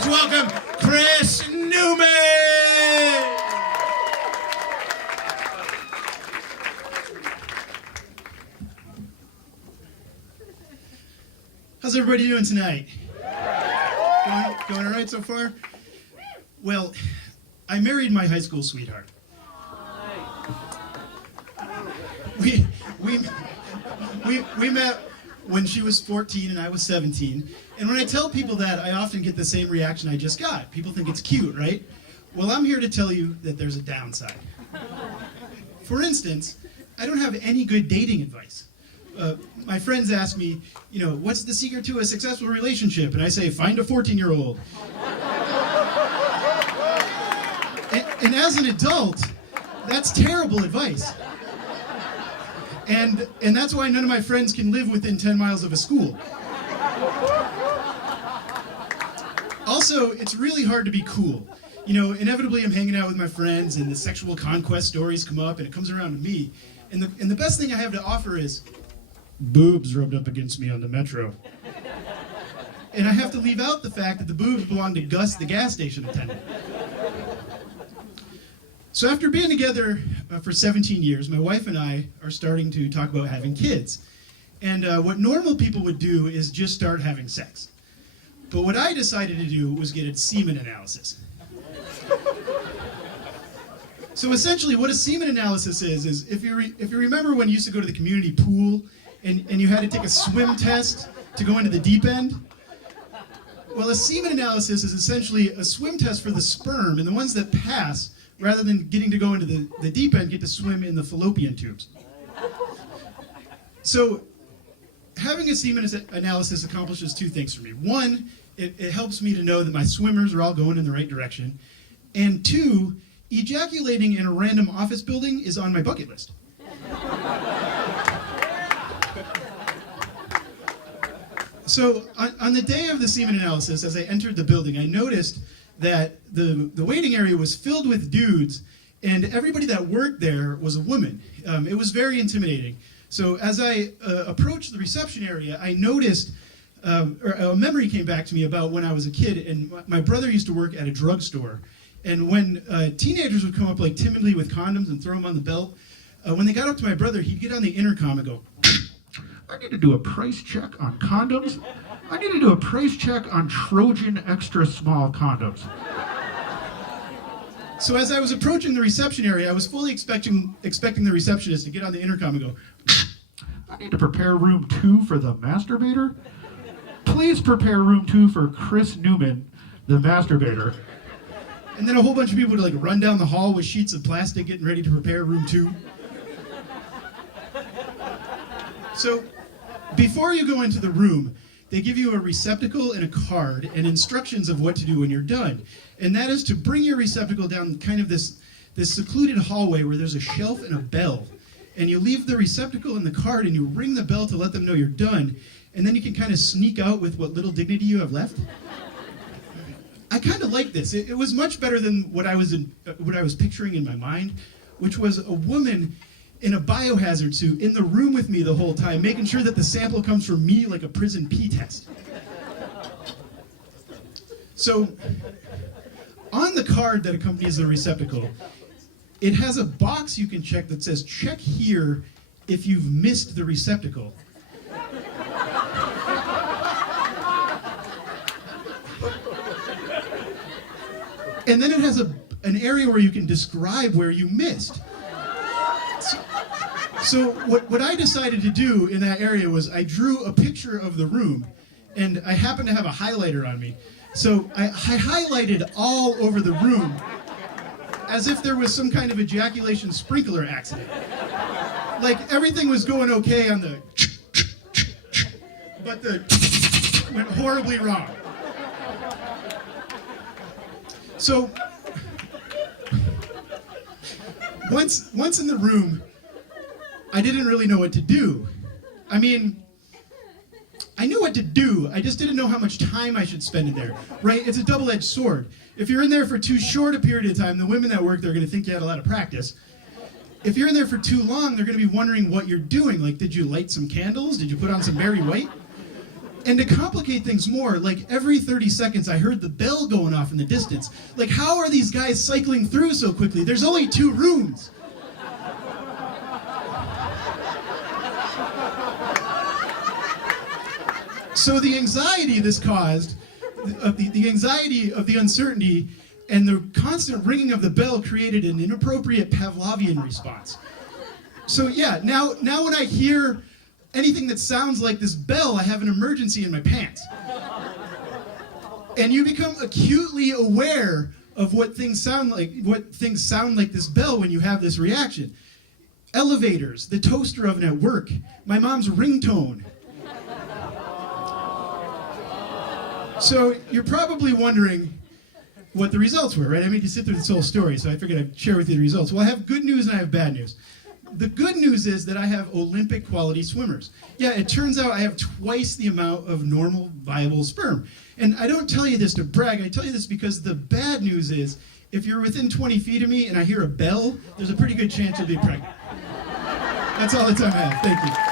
Let's welcome Chris Neumann! How's everybody doing tonight? Going all right so far? Well, I married my high school sweetheart. We met when she was 14 and I was 17. And when I tell people that, I often get the same reaction I just got. People think it's cute, right? Well, I'm here to tell you that there's a downside. For instance, I don't have any good dating advice. My friends ask me, what's the secret to a successful relationship? And I say, find a 14-year-old. And as an adult, that's terrible advice. And that's why none of my friends can live within 10 miles of a school. Also, it's really hard to be cool. Inevitably I'm hanging out with my friends and the sexual conquest stories come up and it comes around to me. And the best thing I have to offer is boobs rubbed up against me on the metro. And I have to leave out the fact that the boobs belong to Gus, the gas station attendant. So after being together for 17 years, my wife and I are starting to talk about having kids. And what normal people would do is just start having sex. But what I decided to do was get a semen analysis. So essentially what a semen analysis is if you remember when you used to go to the community pool and you had to take a swim test to go into the deep end? Well, a semen analysis is essentially a swim test for the sperm, and the ones that pass, rather than getting to go into the deep end, get to swim in the fallopian tubes. So having a semen analysis accomplishes two things for me. One, it helps me to know that my swimmers are all going in the right direction. And two, ejaculating in a random office building is on my bucket list. So on the day of the semen analysis, as I entered the building, I noticed that the waiting area was filled with dudes, and everybody that worked there was a woman. It was very intimidating. So as I approached the reception area, I noticed, or a memory came back to me about when I was a kid, and my brother used to work at a drugstore. And when teenagers would come up like timidly with condoms and throw them on the belt, when they got up to my brother, he'd get on the intercom and go, I need to do a price check on condoms. I need to do a price check on Trojan extra small condoms. So as I was approaching the reception area, I was fully expecting the receptionist to get on the intercom and go, I need to prepare room 2 for the masturbator. Please prepare room 2 for Chris Neumann, the masturbator. And then a whole bunch of people would run down the hall with sheets of plastic getting ready to prepare room 2. So before you go into the room, they give you a receptacle and a card and instructions of what to do when you're done. And that is to bring your receptacle down kind of this secluded hallway where there's a shelf and a bell. And you leave the receptacle and the card and you ring the bell to let them know you're done. And then you can kind of sneak out with what little dignity you have left. I kind of like this. It was much better than what I was picturing in my mind, which was a woman in a biohazard suit in the room with me the whole time, making sure that the sample comes from me like a prison pee test. So, on the card that accompanies the receptacle, it has a box you can check that says, check here if you've missed the receptacle. And then it has an area where you can describe where you missed. So what I decided to do in that area was I drew a picture of the room, and I happened to have a highlighter on me. So I highlighted all over the room as if there was some kind of ejaculation sprinkler accident. Like everything was going okay on the but the went horribly wrong. So once in the room, I didn't really know what to do. I mean, I knew what to do, I just didn't know how much time I should spend in there, right? It's a double-edged sword. If you're in there for too short a period of time, the women that work there are going to think you had a lot of practice. If you're in there for too long, they're going to be wondering what you're doing. Like, did you light some candles? Did you put on some Mary White? And to complicate things more, like every 30 seconds I heard the bell going off in the distance. Like, how are these guys cycling through so quickly? There's only 2 rooms. So the anxiety this caused, the anxiety of the uncertainty and the constant ringing of the bell created an inappropriate Pavlovian response. So yeah, now when I hear anything that sounds like this bell, I have an emergency in my pants. And you become acutely aware of what things sound like this bell when you have this reaction. Elevators, the toaster oven at work, my mom's ringtone. So you're probably wondering what the results were, right? I made you sit through this whole story, so I figured I'd share with you the results. Well, I have good news and I have bad news. The good news is that I have Olympic quality swimmers. Yeah, it turns out I have twice the amount of normal viable sperm. And I don't tell you this to brag, I tell you this because the bad news is, if you're within 20 feet of me and I hear a bell, there's a pretty good chance you'll be pregnant. That's all the time I have. Thank you.